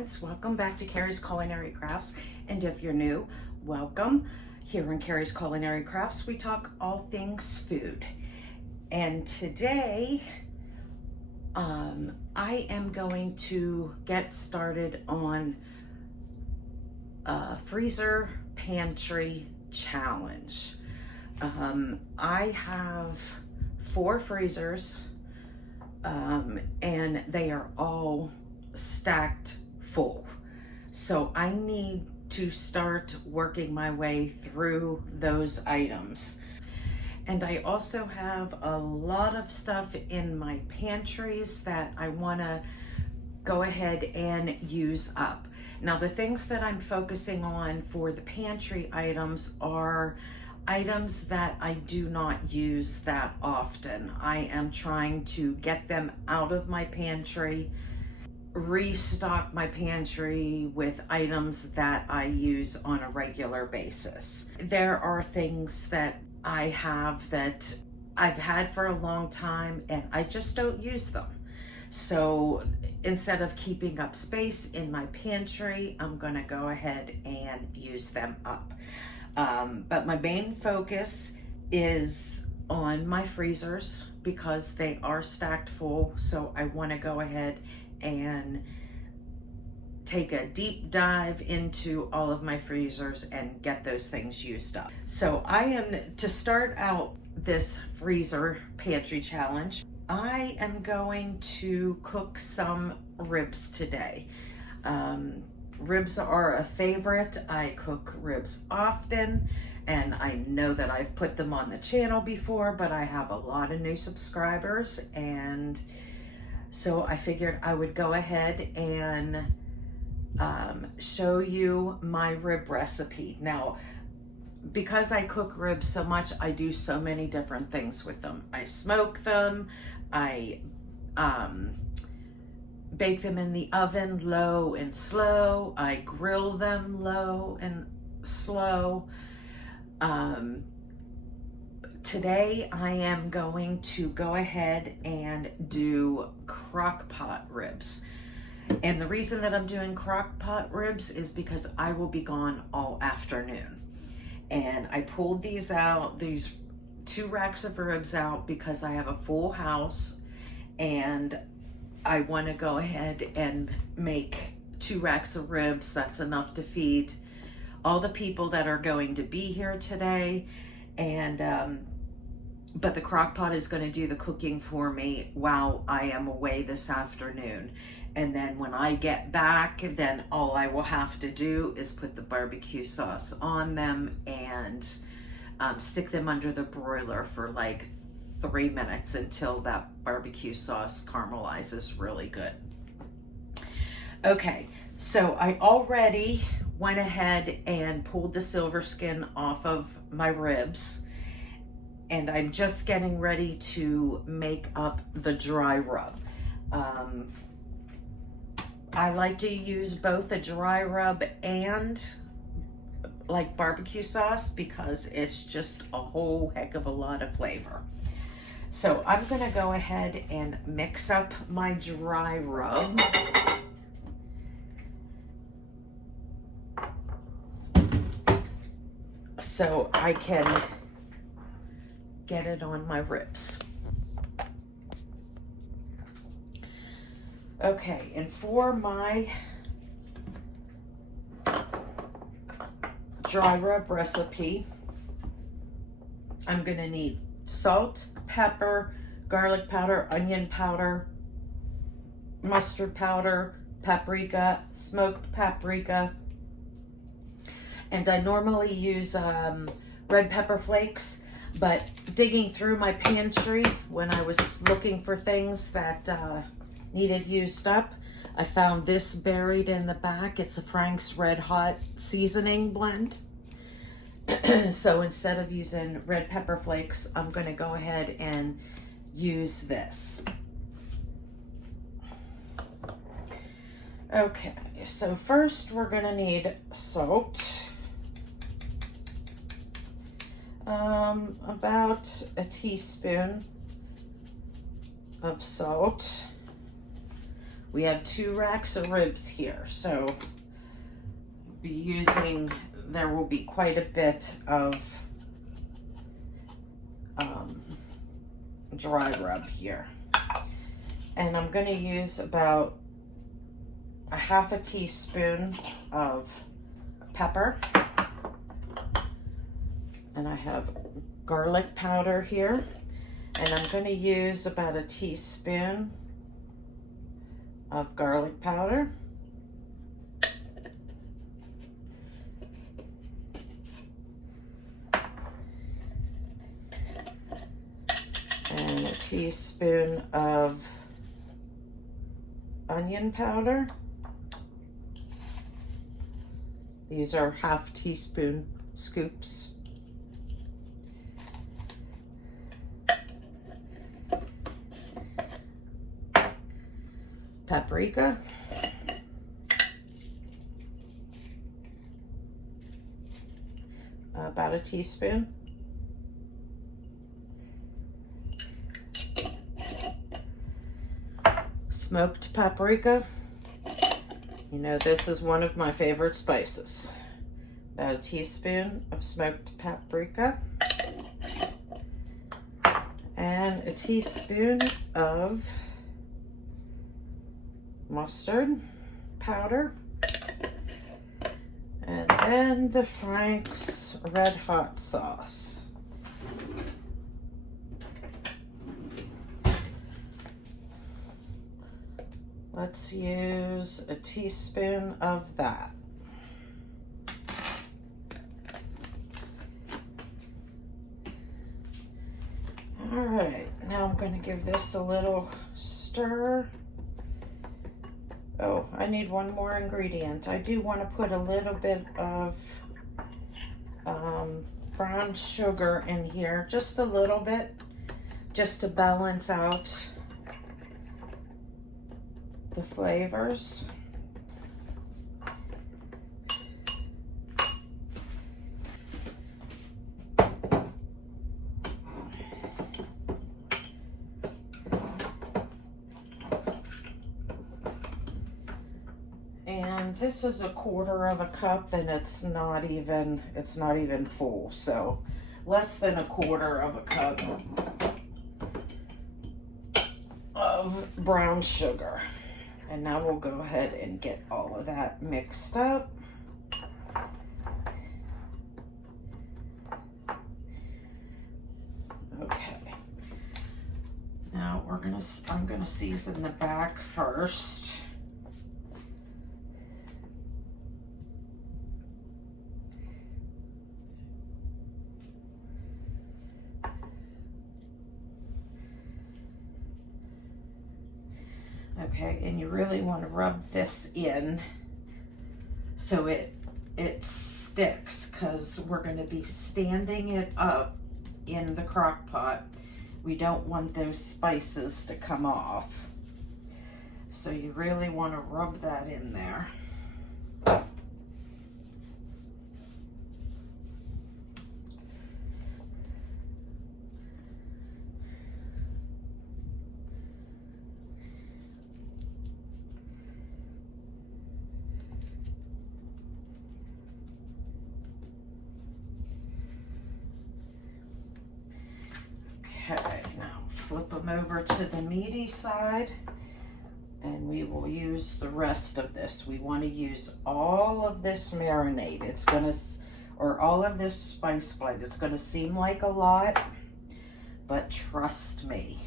friends, welcome back to Carrie's Culinary Crafts, and if you're new, welcome. Here in Carrie's Culinary Crafts we talk all things food, and today I am going to get started on a freezer pantry challenge. I have 4 freezers and they are all stacked full. So I need to start working my way through those items. And I also have a lot of stuff in my pantries that I want to go ahead and use up. Now, the things that I'm focusing on for the pantry items are items that I do not use that often. I am trying to get them out of my pantry, restock my pantry with items that I use on a regular basis. There are things that I have that I've had for a long time and I just don't use them. So instead of keeping up space in my pantry, I'm gonna go ahead and use them up. But my main focus is on my freezers because they are stacked full. So I want to go ahead and take a deep dive into all of my freezers and get those things used up. So to start out this freezer pantry challenge, I am going to cook some ribs today. Ribs are a favorite. I cook ribs often, and I know that I've put them on the channel before, but I have a lot of new subscribers, and so I figured I would go ahead and show you my rib recipe. Now, because I cook ribs so much, I do so many different things with them. I smoke them, I bake them in the oven low and slow, I grill them low and slow. Today I am going to go ahead and do crock pot ribs. And the reason that I'm doing crock pot ribs is because I will be gone all afternoon. And I pulled these 2 racks of ribs out because I have a full house and I want to go ahead and make 2 racks of ribs. That's enough to feed all the people that are going to be here today. And but the crock pot is going to do the cooking for me while I am away this afternoon. And then when I get back, then all I will have to do is put the barbecue sauce on them and stick them under the broiler for like 3 minutes until that barbecue sauce caramelizes really good. Okay, so I already went ahead and pulled the silver skin off of my ribs, and I'm just getting ready to make up the dry rub. I like to use both a dry rub and like barbecue sauce because it's just a whole heck of a lot of flavor. So I'm gonna go ahead and mix up my dry rub. So I can get it on my ribs. Okay, and for my dry rub recipe, I'm gonna need salt, pepper, garlic powder, onion powder, mustard powder, paprika, smoked paprika, and I normally use red pepper flakes, but digging through my pantry when I was looking for things that needed used up, I found this buried in the back. It's a Frank's Red Hot seasoning blend. So instead of using red pepper flakes, I'm going to go ahead and use this. Okay, so first we're going to need salt. About a teaspoon of salt. We have 2 racks of ribs here, so there will be quite a bit of dry rub here. And I'm going to use about a half a teaspoon of pepper. And I have garlic powder here. And I'm going to use about a teaspoon of garlic powder. And a teaspoon of onion powder. These are half teaspoon scoops. Paprika. About a teaspoon. Smoked paprika. You know, this is one of my favorite spices. About a teaspoon of smoked paprika. And a teaspoon of mustard powder. And then the Frank's Red Hot sauce. Let's use a teaspoon of that. All right, now I'm going to give this a little stir. Oh, I need one more ingredient. I do want to put a little bit of brown sugar in here, just a little bit, just to balance out the flavors. And this is a 1/4 cup, and it's not even full, so less than a 1/4 cup of brown sugar. And now we'll go ahead and get all of that mixed up. Okay. Now I'm gonna season the back first. Okay, and you really want to rub this in so it sticks, because we're going to be standing it up in the crock pot. We don't want those spices to come off. So you really want to rub that in there. Okay, now flip them over to the meaty side, and we will use the rest of this. We want to use all of this marinade. Or all of this spice blend. It's going to seem like a lot, but trust me,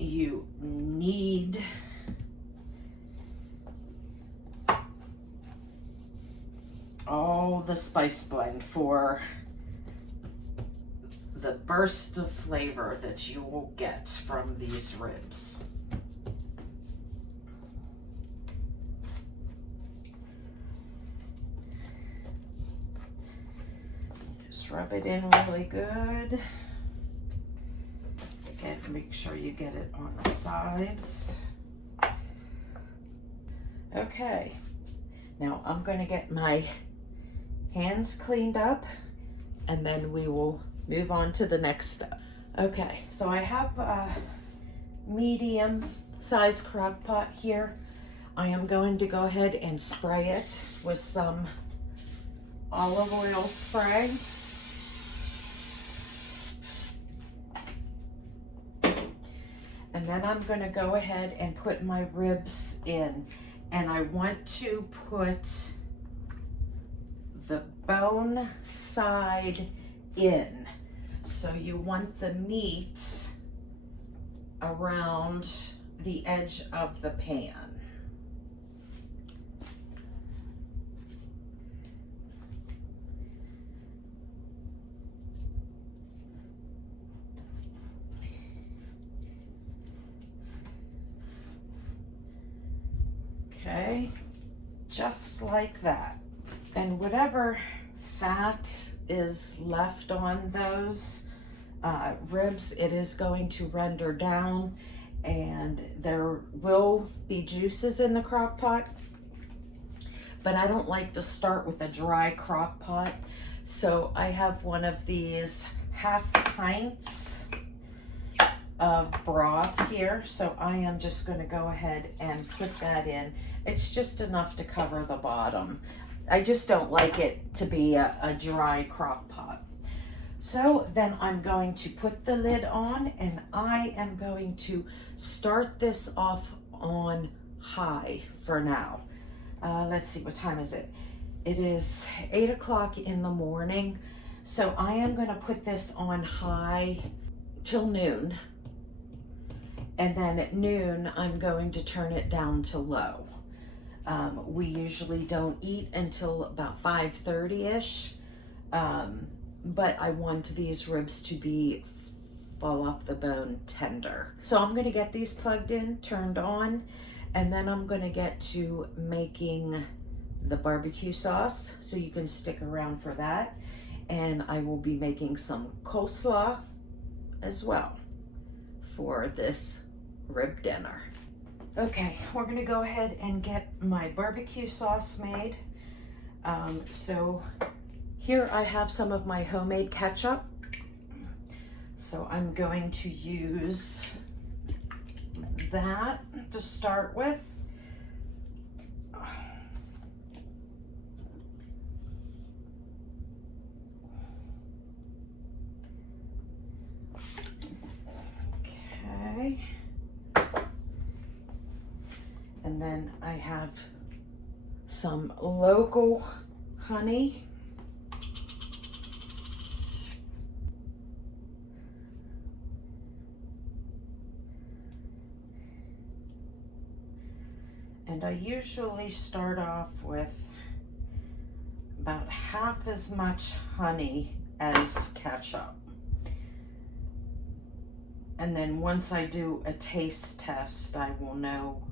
you need all the spice blend for the burst of flavor that you will get from these ribs. Just rub it in really good. Again, make sure you get it on the sides. Okay, now I'm going to get my hands cleaned up, and then we will move on to the next step. Okay, so I have medium size crock pot here. I am going to go ahead and spray it with some olive oil spray. And then I'm going to go ahead and put my ribs in. And I want to put the bone side in. So you want the meat around the edge of the pan. Okay, just like that. And whatever fat is left on those ribs, it is going to render down, and there will be juices in the crock pot, but I don't like to start with a dry crock pot. So I have one of these half pints of broth here. So I am just going to go ahead and put that in. It's just enough to cover the bottom. I just don't like it to be a dry crock pot. So then I'm going to put the lid on, and I am going to start this off on high for now. Let's see, what time is it? It is 8 o'clock in the morning. So I am going to put this on high till noon. And then at noon, I'm going to turn it down to low. We usually don't eat until about 5:30-ish. But I want these ribs to be fall off the bone tender. So I'm gonna get these plugged in, turned on, and then I'm gonna get to making the barbecue sauce, so you can stick around for that. And I will be making some coleslaw as well for this rib dinner. Okay, we're gonna go ahead and get my barbecue sauce made. So here I have some of my homemade ketchup. So I'm going to use that to start with. Okay. And then I have some local honey. And I usually start off with about half as much honey as ketchup. And then once I do a taste test, I will know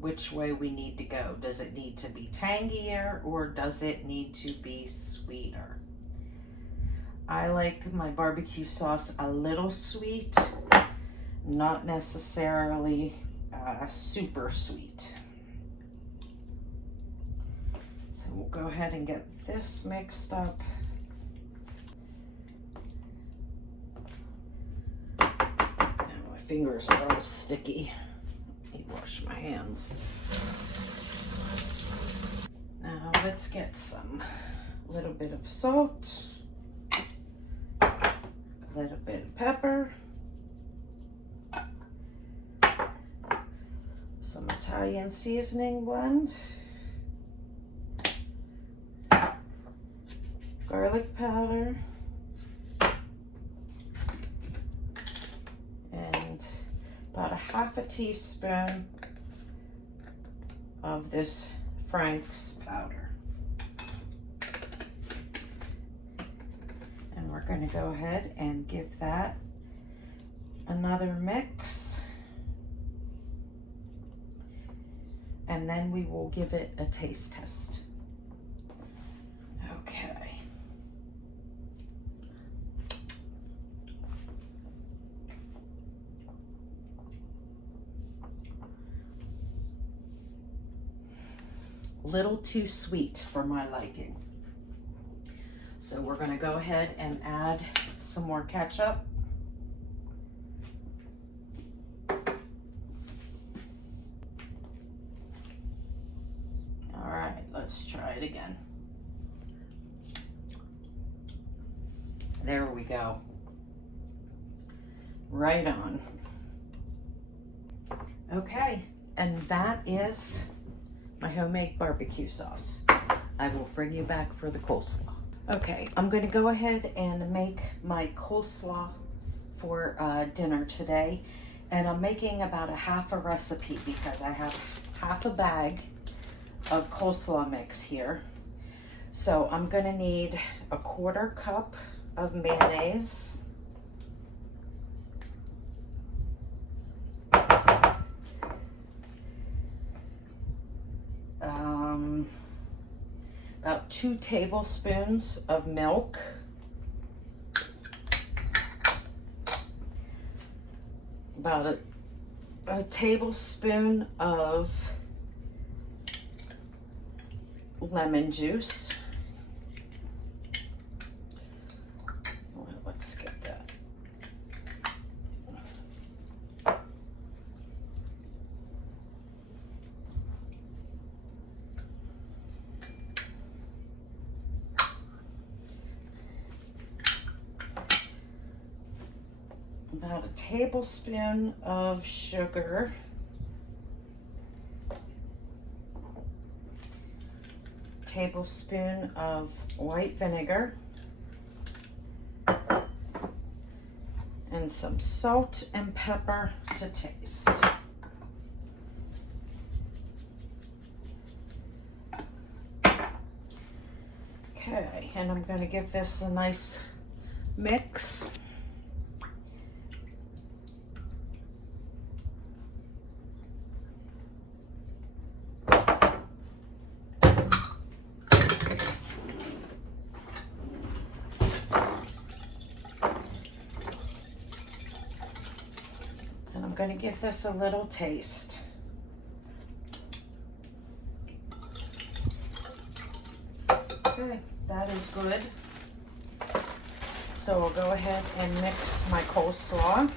which way we need to go. Does it need to be tangier, or does it need to be sweeter? I like my barbecue sauce a little sweet, not necessarily super sweet. So we'll go ahead and get this mixed up. Now my fingers are all sticky. I need to wash my hands. Now let's get some little bit of salt, a little bit of pepper, some Italian seasoning blend, garlic powder, and about a half a teaspoon of this Frank's powder. And we're going to go ahead and give that another mix. And then we will give it a taste test. Okay. Little too sweet for my liking. So we're going to go ahead and add some more ketchup. let's try it again. There we go. Right on. Okay, and that is my homemade barbecue sauce. I will bring you back for the coleslaw. Okay, I'm going to go ahead and make my coleslaw for dinner today. And I'm making about a half a recipe because I have half a bag of coleslaw mix here. So I'm going to need a 1/4 cup of mayonnaise. About 2 tablespoons of milk. About a tablespoon of lemon juice. Well, let's get that. About a tablespoon of sugar. Tablespoon of white vinegar. And some salt and pepper to taste. Okay, and I'm going to give this a nice mix. And I'm going to give this a little taste. Okay, that is good. So we'll go ahead and mix my coleslaw.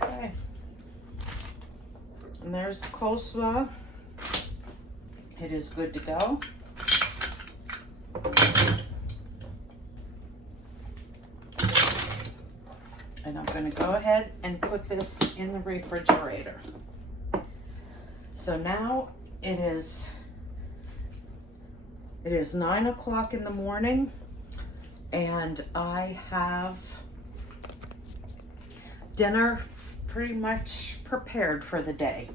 Okay. And there's the coleslaw. It is good to go. And I'm going to go ahead and put this in the refrigerator. So now it is 9 o'clock in the morning, and I have dinner pretty much prepared for the day.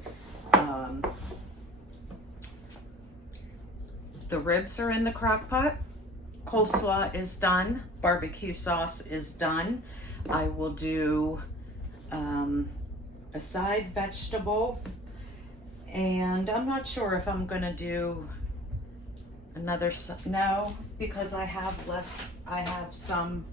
The ribs are in the crock pot. Coleslaw is done. Barbecue sauce is done. I will do a side vegetable, and I'm not sure if I'm gonna do another, no, because I have some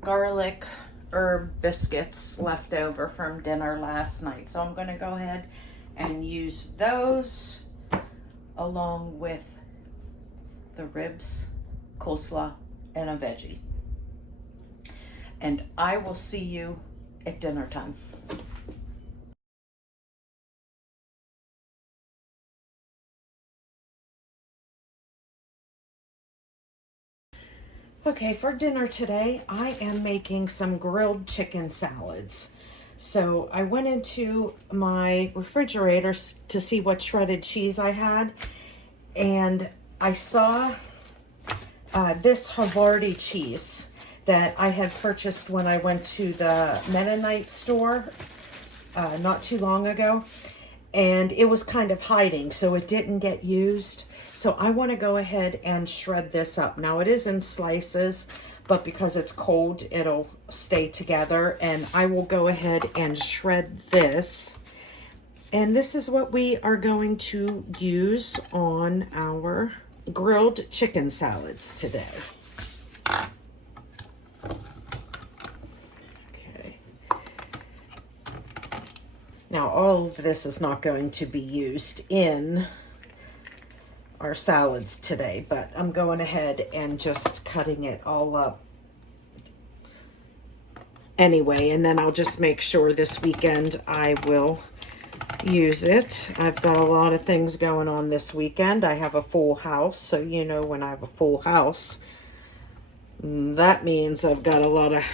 garlic herb biscuits left over from dinner last night. So I'm gonna go ahead and use those along with the ribs, coleslaw, and a veggie. And I will see you at dinner time. Okay, for dinner today, I am making some grilled chicken salads. So I went into my refrigerator to see what shredded cheese I had, and I saw this Havarti cheese that I had purchased when I went to the Mennonite store not too long ago, and it was kind of hiding, so it didn't get used. So I want to go ahead and shred this up. Now it is in slices, but because it's cold, it'll stay together, and I will go ahead and shred this. And this is what we are going to use on our grilled chicken salads today. Okay. Now, all of this is not going to be used in our salads today, but I'm going ahead and just cutting it all up anyway, and then I'll just make sure this weekend I will use it. I've got a lot of things going on this weekend. I have a full house, so you know when I have a full house, that means I've got a lot of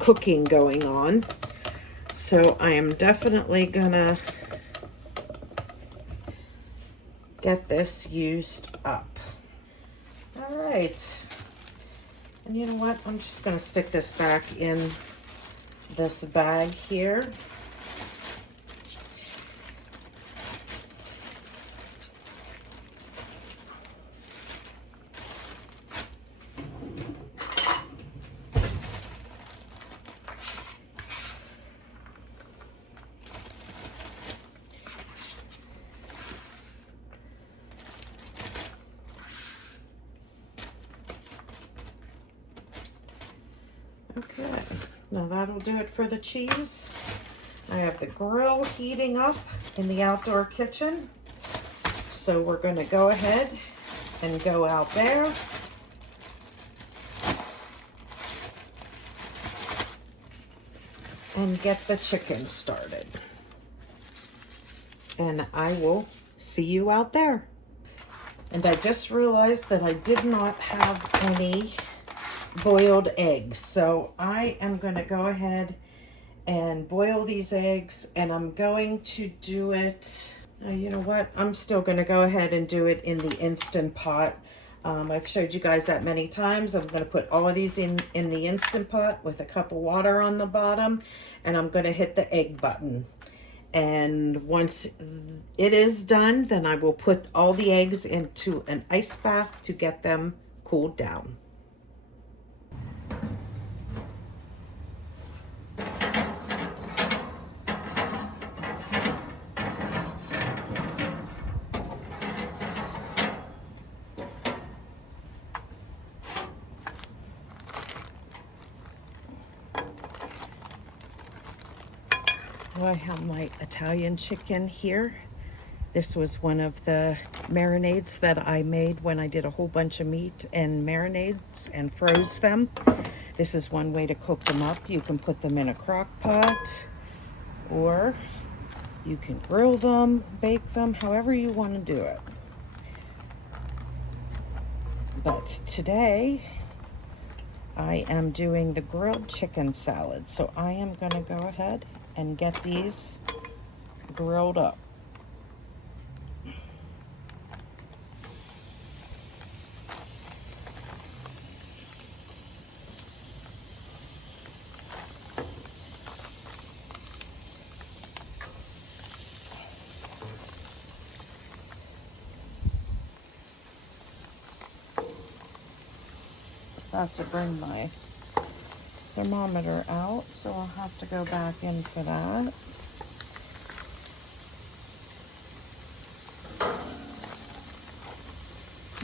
cooking going on. So I am definitely gonna get this used up. All right. And you know what? I'm just gonna stick this back in this bag here. Okay, now that'll do it for the cheese. I have the grill heating up in the outdoor kitchen. So we're going to go ahead and go out there. And get the chicken started. And I will see you out there. And I just realized that I did not have any boiled eggs. So I am going to go ahead and boil these eggs, and I'm going to do it, you know what, I'm still going to go ahead and do it in the Instant Pot. I've showed you guys that many times. I'm going to put all of these in the Instant Pot with a cup of water on the bottom, and I'm going to hit the egg button. And once it is done, then I will put all the eggs into an ice bath to get them cooled down. I have my Italian chicken here. This was one of the marinades that I made when I did a whole bunch of meat and marinades and froze them. This is one way to cook them up. You can put them in a crock pot, or you can grill them, bake them, however you want to do it. But today I am doing the grilled chicken salad. So I am going to go ahead and get these grilled up. I have to bring my thermometer out, so I'll have to go back in for that.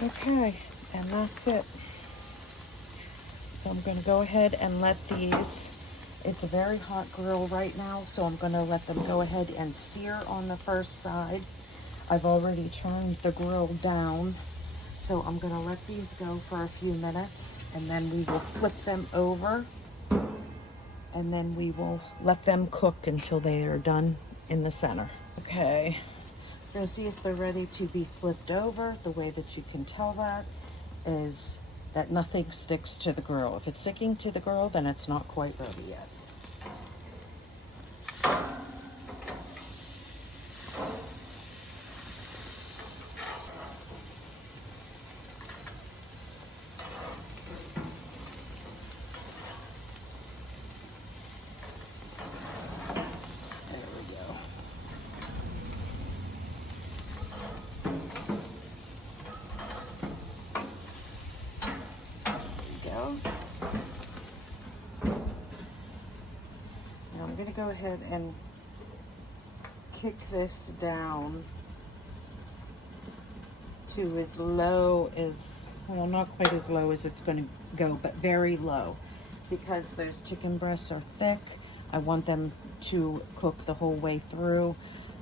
Okay, and that's it. So I'm going to go ahead and let these, it's a very hot grill right now, so I'm going to let them go ahead and sear on the first side. I've already turned the grill down, so I'm going to let these go for a few minutes, and then we will flip them over, and then we will let them cook until they are done in the center. Okay. I'm going to see if they're ready to be flipped over. The way that you can tell that is that nothing sticks to the grill. If it's sticking to the grill, then it's not quite ready yet. Go ahead and kick this down to as low as, well, not quite as low as it's going to go, but very low, because those chicken breasts are thick. I want them to cook the whole way through,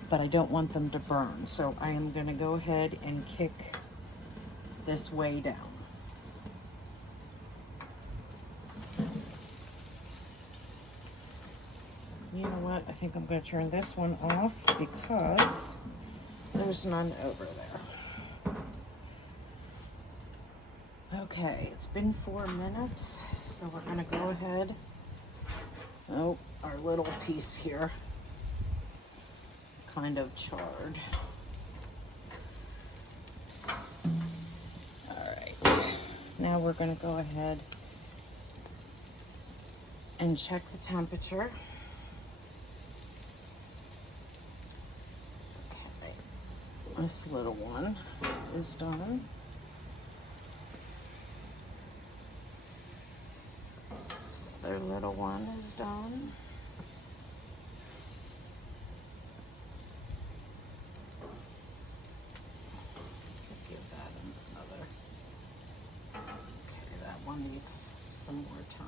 but I don't want them to burn. So I am going to go ahead and kick this way down. You know what? I think I'm going to turn this one off because there's none over there. Okay, it's been 4 minutes, so we're going to go ahead. Oh, our little piece here kind of charred. All right, now we're going to go ahead and check the temperature. Okay, this little one is done. This other little one is done. Give that another. Okay, that one needs some more time.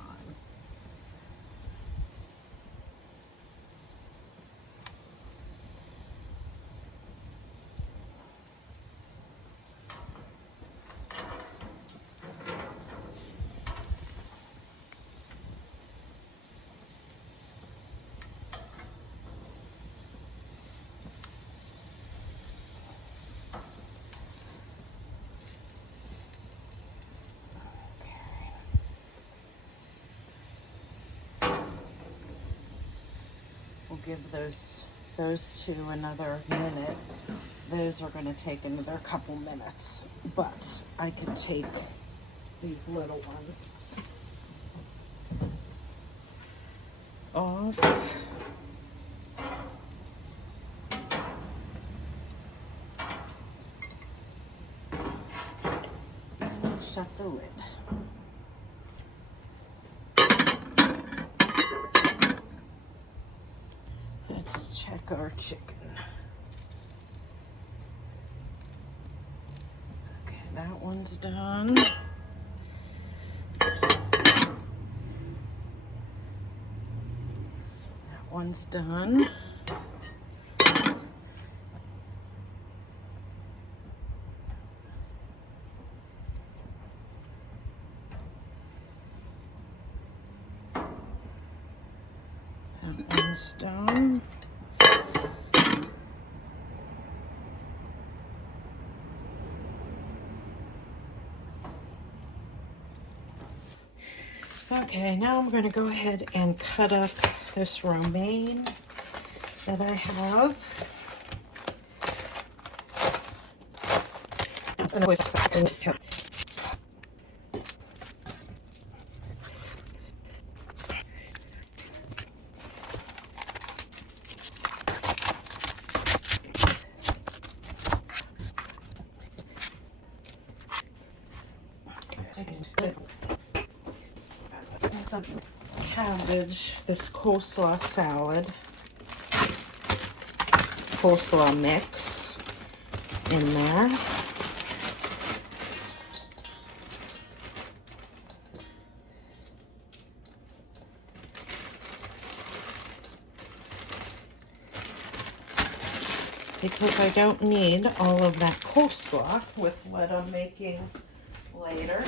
We'll give those two another minute. Those are going to take another couple minutes, but I can take these little ones off. And shut the lid. Let's check our chicken. Okay, that one's done. That one's done. That one's done. Okay, now I'm going to go ahead and cut up this romaine that I have. Some cabbage, this coleslaw salad, coleslaw mix in there. Because I don't need all of that coleslaw with what I'm making later.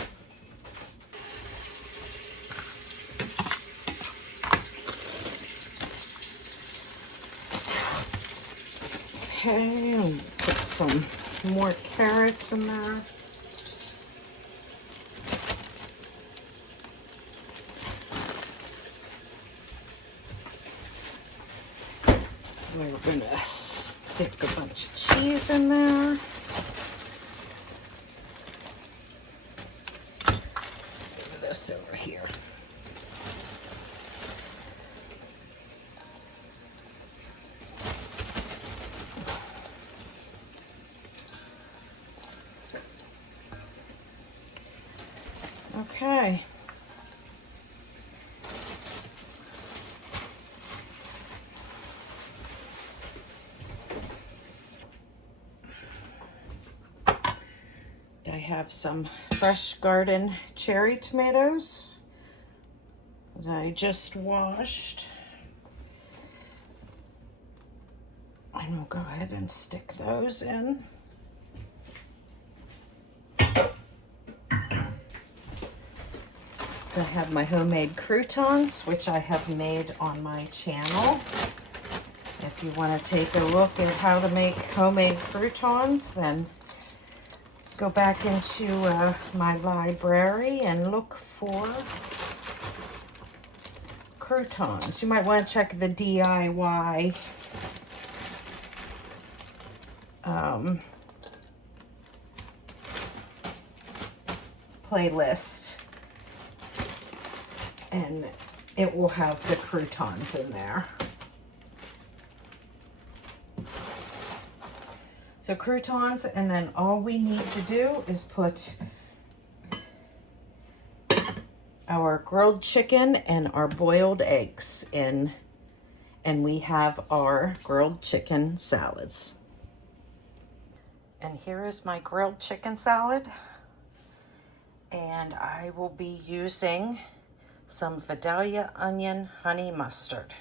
Okay, I'll put some more carrots in there. We're gonna stick a bunch of cheese in there. Let's move this over here. Okay. I have some fresh garden cherry tomatoes that I just washed. And we'll go ahead and stick those in. I have my homemade croutons, which I have made on my channel. If you want to take a look at how to make homemade croutons, then go back into my library and look for croutons. You might want to check the DIY playlist, and it will have the croutons in there. So croutons, and then all we need to do is put our grilled chicken and our boiled eggs in, and we have our grilled chicken salads. And here is my grilled chicken salad, and I will be using some Vidalia onion honey mustard.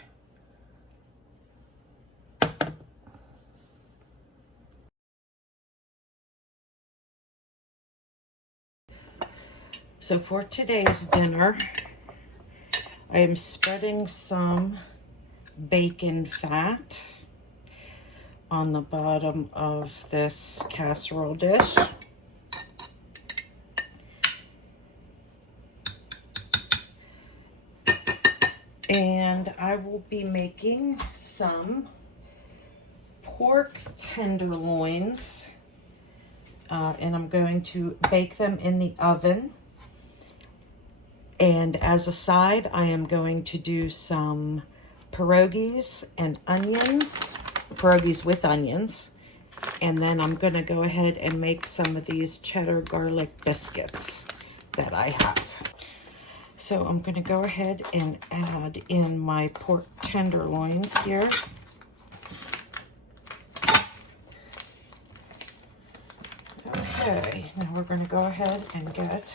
So for today's dinner, I am spreading some bacon fat on the bottom of this casserole dish. And I will be making some pork tenderloins, and I'm going to bake them in the oven. And as a side, I am going to do some pierogies and onions, pierogies with onions. And then I'm going to go ahead and make some of these cheddar garlic biscuits that I have. So I'm going to go ahead and add in my pork tenderloins here. Okay, now we're going to go ahead and get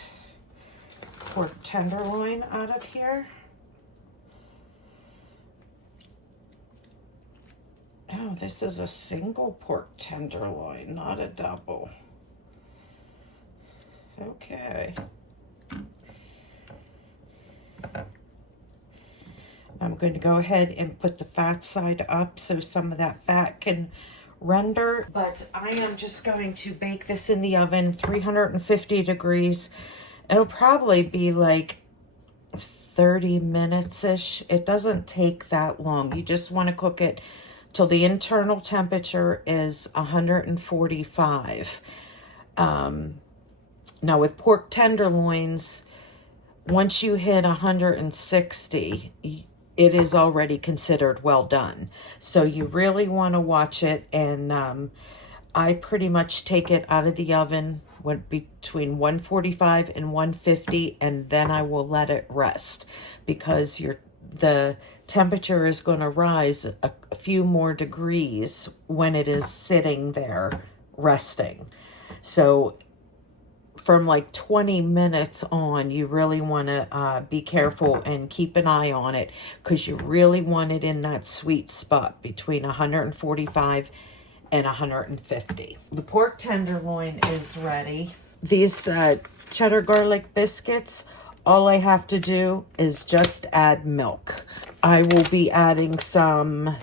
pork tenderloin out of here. Oh, this is a single pork tenderloin, not a double. Okay. I'm going to go ahead and put the fat side up so some of that fat can render. But I am just going to bake this in the oven, 350 degrees. It'll probably be like 30 minutes-ish. It doesn't take that long. You just want to cook it till the internal temperature is 145. Now with pork tenderloins, once you hit 160, it is already considered well done. So you really want to watch it, and I pretty much take it out of the oven between 145 and 150, and then I will let it rest, because the temperature is going to rise a few more degrees when it is sitting there resting. So from like 20 minutes on, you really want to be careful and keep an eye on it, because you really want it in that sweet spot between 145 and 150. The pork tenderloin is ready. These cheddar garlic biscuits, all I have to do is just add milk. I will be adding some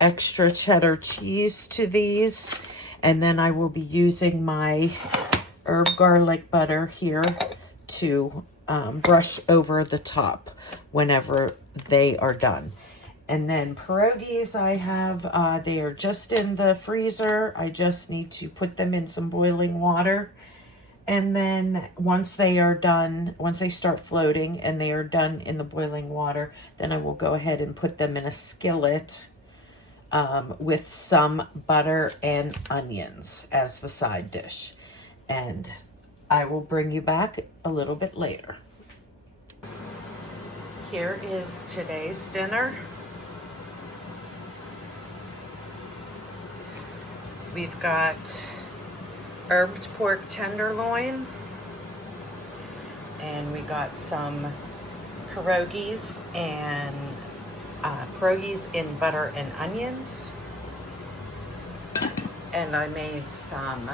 extra cheddar cheese to these, and then I will be using my herb garlic butter here to brush over the top whenever they are done. And then pierogies I have, they are just in the freezer. I just need to put them in some boiling water. And then once they are done, once they start floating and they are done in the boiling water, then I will go ahead and put them in a skillet with some butter and onions as the side dish. And I will bring you back a little bit later. Here is today's dinner. We've got herbed pork tenderloin, and we got some pierogies and pierogies in butter and onions, and I made some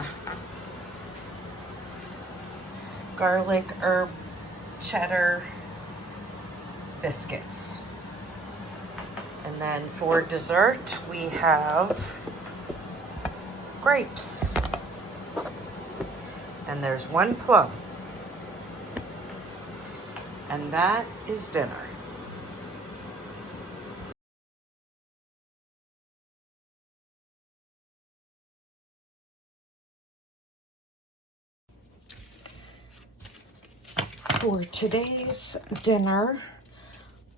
garlic herb cheddar biscuits. And then for dessert, we have grapes. And there's one plum. And that is dinner. For today's dinner,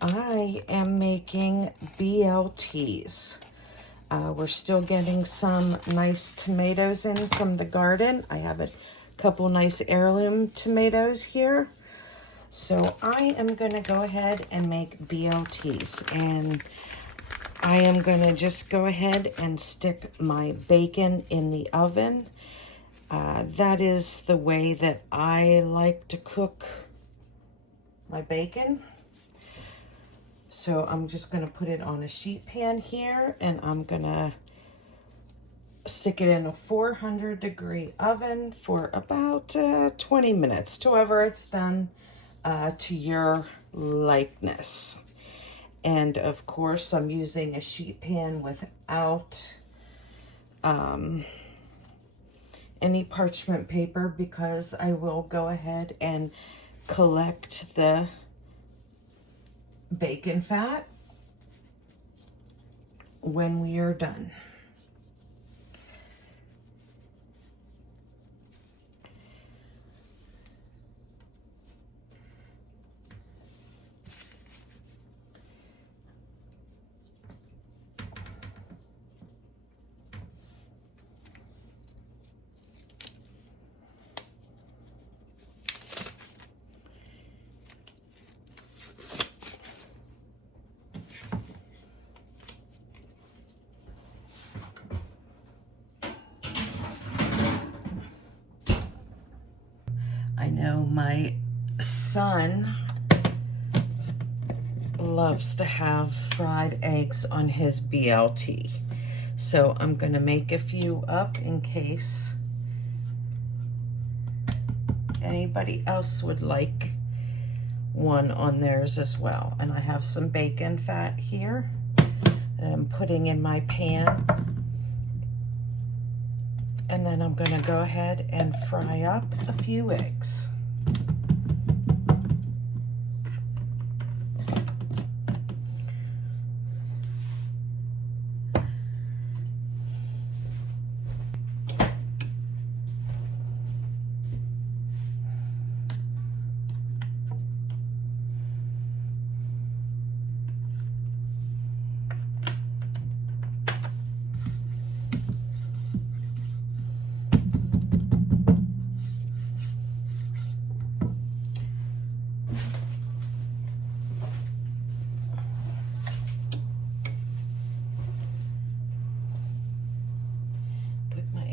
I am making BLTs. We're still getting some nice tomatoes in from the garden. I have a couple nice heirloom tomatoes here. So I am going to go ahead and make BLTs. And I am going to just go ahead and stick my bacon in the oven. That is the way that I like to cook my bacon. So I'm just going to put it on a sheet pan here, and I'm going to stick it in a 400-degree oven for about 20 minutes, to wherever it's done to your likeness. And of course, I'm using a sheet pan without any parchment paper, because I will go ahead and collect the bacon fat when we are done. I know my son loves to have fried eggs on his BLT. So I'm going to make a few up in case anybody else would like one on theirs as well. And I have some bacon fat here that I'm putting in my pan. And then I'm going to go ahead and fry up a few eggs.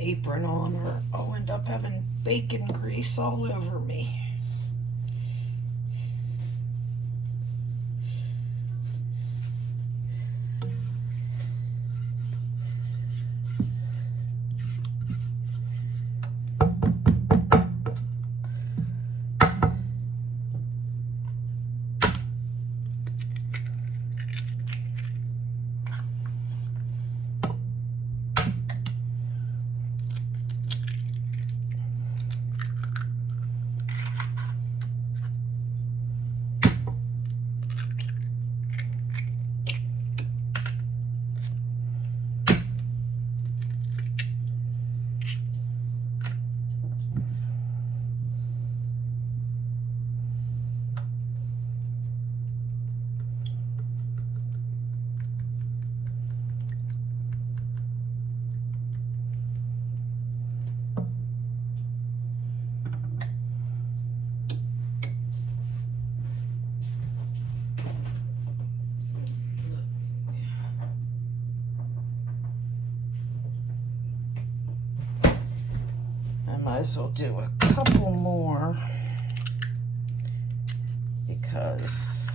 Apron on, or I'll end up having bacon grease all over me. I might as well do a couple more because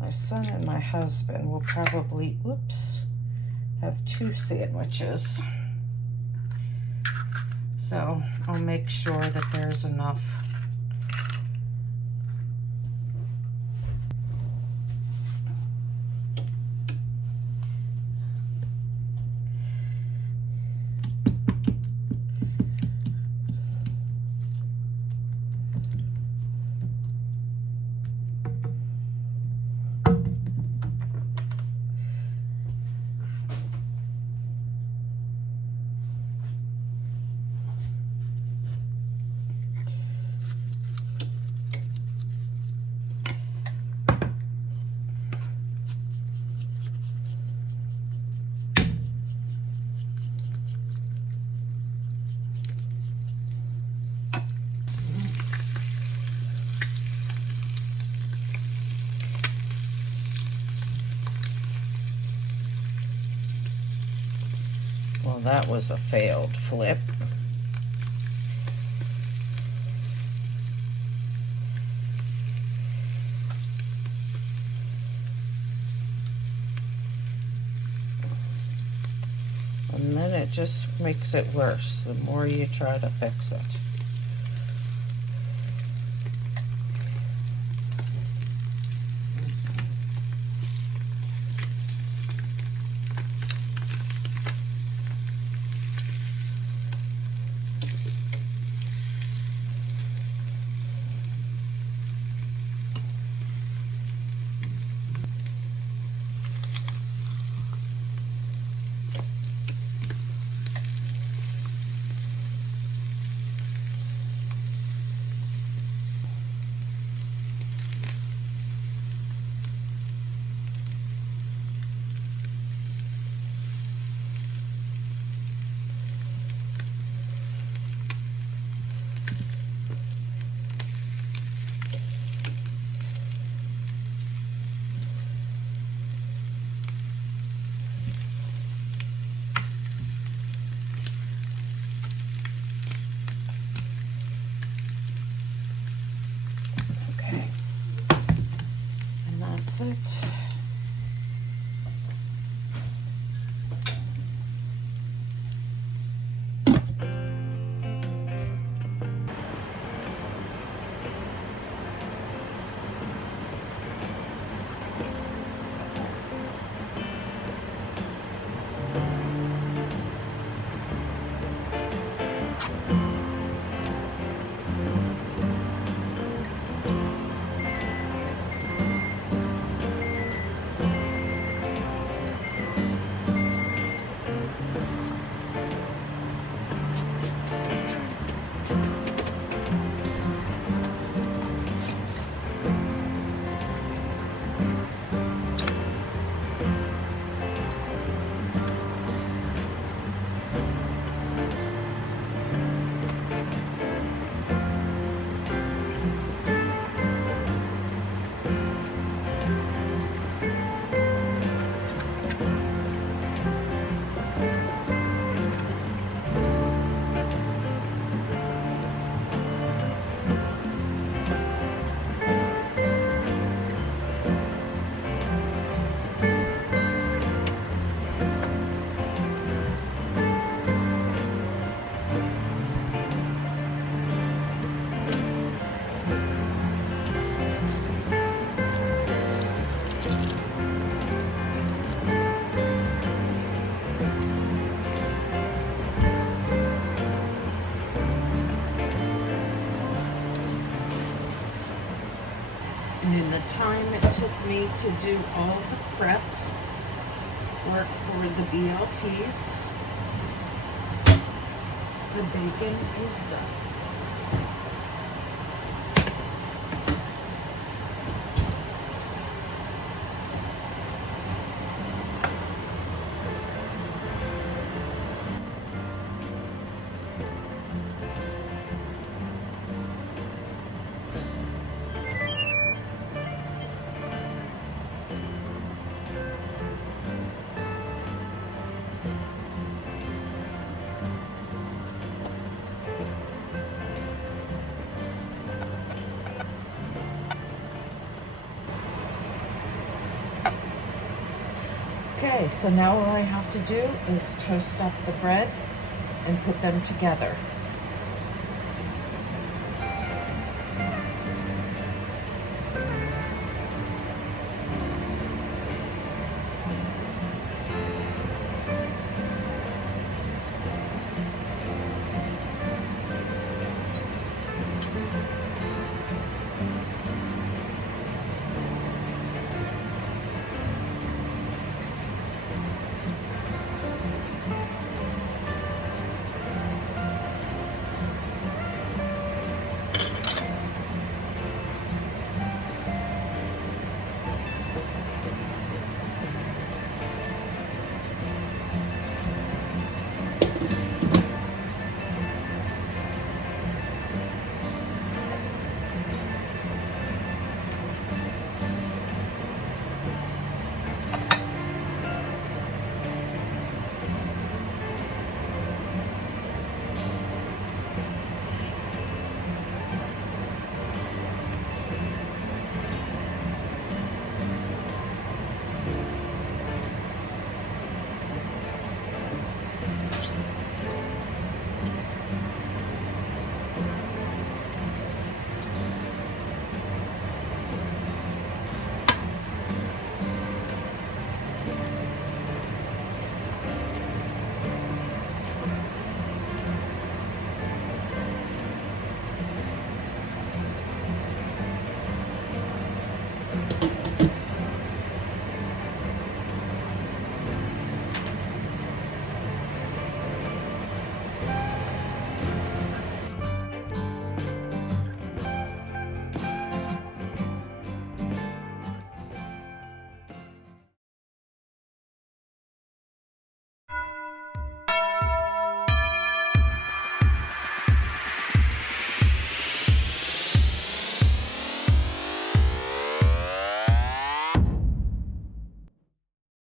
my son and my husband will probably, have 2 sandwiches. So I'll make sure that there's enough. Well, that was a failed flip. And then it just makes it worse the more you try to fix it. It. And in the time it took me to do all the prep work for the BLTs, the bacon is done. Okay, so now all I have to do is toast up the bread and put them together.